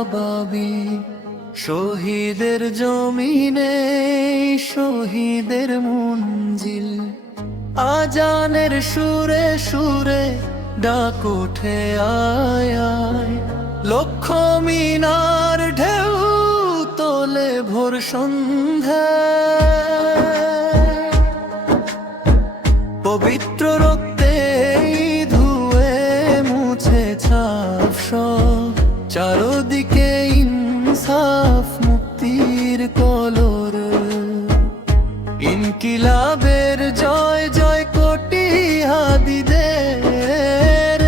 আবাবি। শহীদের জমিনে শহীদের মঞ্জিল, আজানের সুরে সুরে ডাক ওঠে আয় আয়। লক্ষ মিনার ঢেউ তোলে ভোর সন্ধ্যায়, পবিত্র রক্তে ধুয়ে মুছে ছাপ সব। চারদিকে ইনসাফ মুক্তির কলর, ইনকিলাবের জয় জয় কোটি হাদিদের।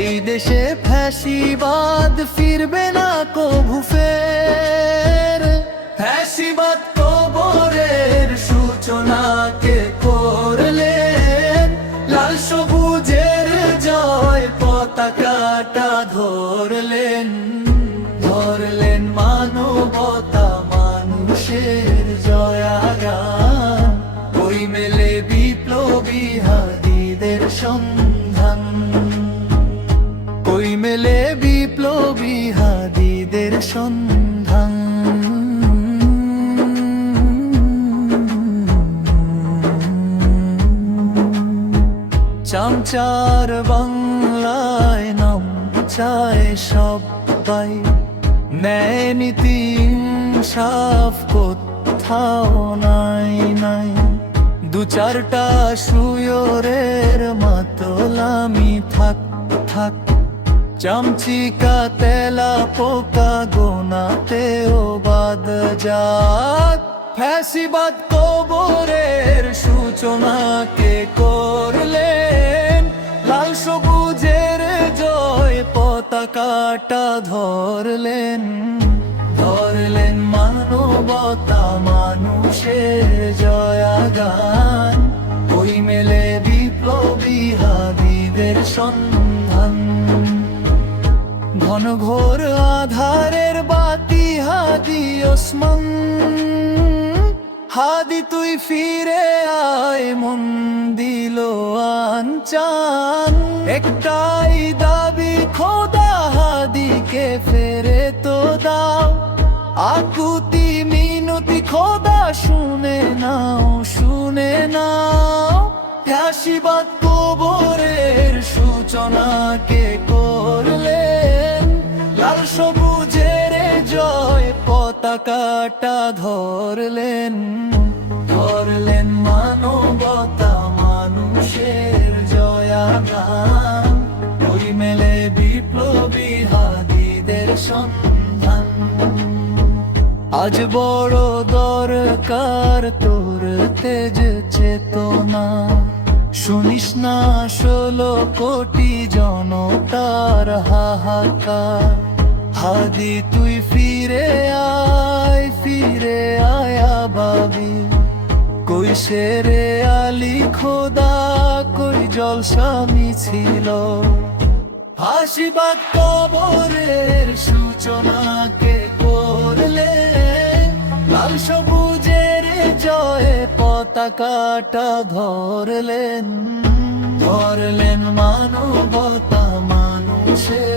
এই দেশে ফ্যাসিবাদ ফিরবে না কভু ফের। ফ্যাসিবাদ কবরের সূচনা কে করলেন, লাল সবুজের জয় পতাকাটা ধরলেন। ধরলেন মানবতা মানুষের জয়াগান, ওই মেলে বিপ্লবী হাদিদের সন্ধান। ওই মেলে বিপ্লবী হাদিদের সন্ধান। চামচার বাংলায় নাম চায় সবাই, ন্যায় নীতি ইনসাফ কোথাও নাই নাই। দু চারটা সুয়রের মাতলামি থাক থাক, চামচিকা তেলা পোকা গোনাতেও বাদ যাক। ফ্যাসিবাদ কবরের সূচনা কে করলেন, লাল সবুজের জয় পতাকাটা ধরলেন। ধরলেন মানবতা মানুষের জয়াগান, ওই মেলে বিপ্লবী হাদিদের সন্ধান। ঘন ঘোর আধারের বাতি হাদি ওসমান, হাদি তুই ফিরে আয় মন দিল আনচান। একটাই দাবি খোদা হাদিকে ফেরে তো দাও, আকুতি মিনতি খোদা শুনে নাও শুনে নাও। ফ্যাসিবাদ কবরের সূচনা কে করলেন, লাল সবুজের জয় পতাকাটা ধরলেন। ধরলেন মানবতা মানুষের জয়াগান, ওই মেলে বিপ্লবী হাদিদের সন্ধান। আজ বড় দরকার তোর তেজ চেতনা, শুনিস না 16 কোটি জনতার হাহাকার। হাদি তুই ফিরে আয় আবাবি। কই শেরে আলী খোদা, কই জলসা মিছিল। ফ্যাসিবাদ কবরের সূচনা কে করলেন, লাল সবুজের জয় পতাকাটা ধরলেন। ধরলেন মানবতা মানুষের